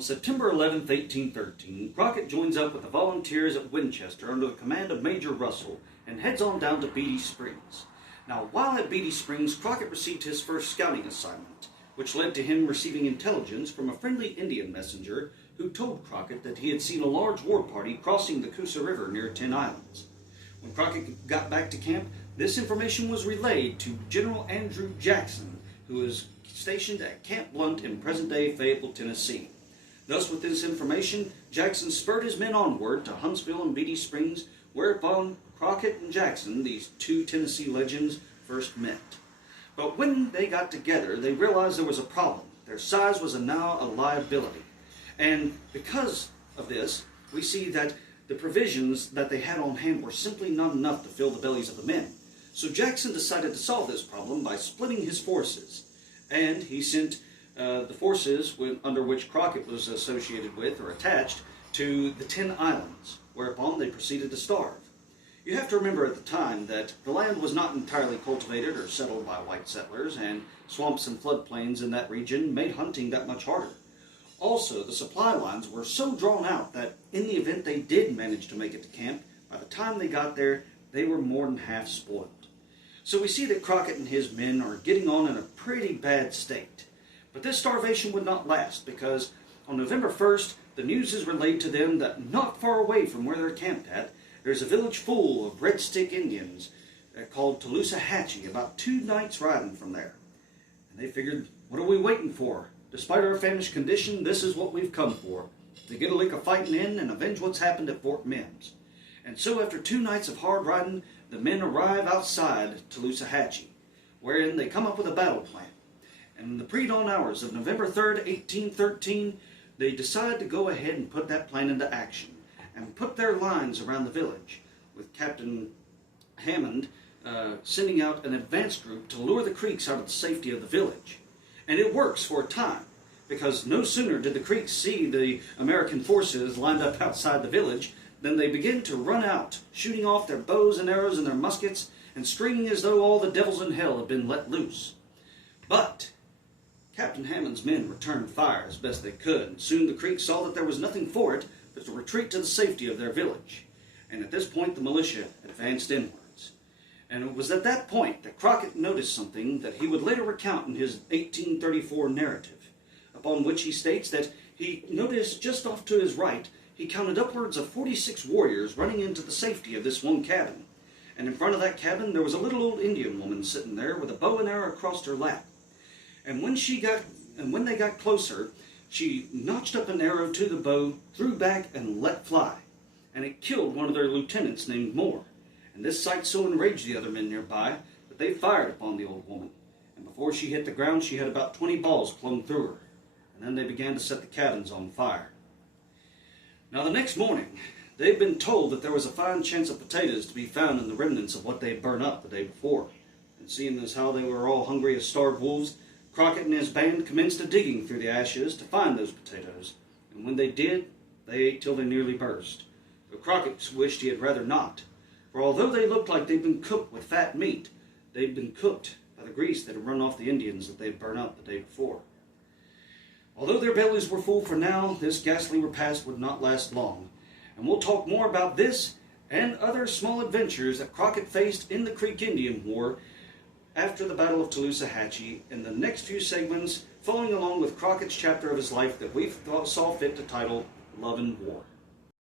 On September 11, 1813, Crockett joins up with the volunteers at Winchester under the command of Major Russell and heads on down to Beatty Springs. Now, while at Beatty Springs, Crockett received his first scouting assignment, which led to him receiving intelligence from a friendly Indian messenger who told Crockett that he had seen a large war party crossing the Coosa River near 10 Islands. When Crockett got back to camp, this information was relayed to General Andrew Jackson, who was stationed at Camp Blunt in present-day Fayetteville, Tennessee. Thus, with this information, Jackson spurred his men onward to Huntsville and Beatty Springs, whereupon Crockett and Jackson, these two Tennessee legends, first met. But when they got together, they realized there was a problem. Their size was now a liability. And because of this, we see that the provisions that they had on hand were simply not enough to fill the bellies of the men. So Jackson decided to solve this problem by splitting his forces. And he sent the forces under which Crockett was associated with or attached to the 10 Islands, whereupon they proceeded to starve. You have to remember at the time that the land was not entirely cultivated or settled by white settlers, and swamps and floodplains in that region made hunting that much harder. Also, the supply lines were so drawn out that in the event they did manage to make it to camp, by the time they got there, they were more than half spoiled. So we see that Crockett and his men are getting on in a pretty bad state. But this starvation would not last, because on November 1st, the news is relayed to them that not far away from where they're camped at, there's a village full of Red Stick Indians called Taloosahatchee, about 2 nights riding from there. And they figured, what are we waiting for? Despite our famished condition, this is what we've come for, to get a lick of fighting in and avenge what's happened at Fort Mims. And so after 2 nights of hard riding, the men arrive outside Taloosahatchee, wherein they come up with a battle plan. And in the pre-dawn hours of November 3rd, 1813, they decide to go ahead and put that plan into action and put their lines around the village, with Captain Hammond sending out an advance group to lure the Creeks out of the safety of the village. And it works for a time, because no sooner did the Creeks see the American forces lined up outside the village than they begin to run out, shooting off their bows and arrows and their muskets, and screaming as though all the devils in hell had been let loose. But Captain Hammond's men returned fire as best they could, and soon the Creeks saw that there was nothing for it but to retreat to the safety of their village. And at this point the militia advanced inwards. And it was at that point that Crockett noticed something that he would later recount in his 1834 narrative, upon which he states that he noticed just off to his right, he counted upwards of 46 warriors running into the safety of this one cabin. And in front of that cabin there was a little old Indian woman sitting there with a bow and arrow across her lap. And when they got closer, she notched up an arrow to the bow, threw back, and let fly. And it killed one of their lieutenants named Moore. And this sight so enraged the other men nearby that they fired upon the old woman. And before she hit the ground, she had about 20 balls plumb through her. And then they began to set the cabins on fire. Now the next morning, they'd been told that there was a fine chance of potatoes to be found in the remnants of what they'd burned up the day before. And seeing as how they were all hungry as starved wolves, Crockett and his band commenced a digging through the ashes to find those potatoes, and when they did, they ate till they nearly burst. But Crockett wished he had rather not, for although they looked like they'd been cooked with fat meat, they'd been cooked by the grease that had run off the Indians that they'd burned up the day before. Although their bellies were full for now, this ghastly repast would not last long, and we'll talk more about this and other small adventures that Crockett faced in the Creek Indian War after the Battle of Taloosahatchee in the next few segments, following along with Crockett's chapter of his life that we saw fit to title Love and War.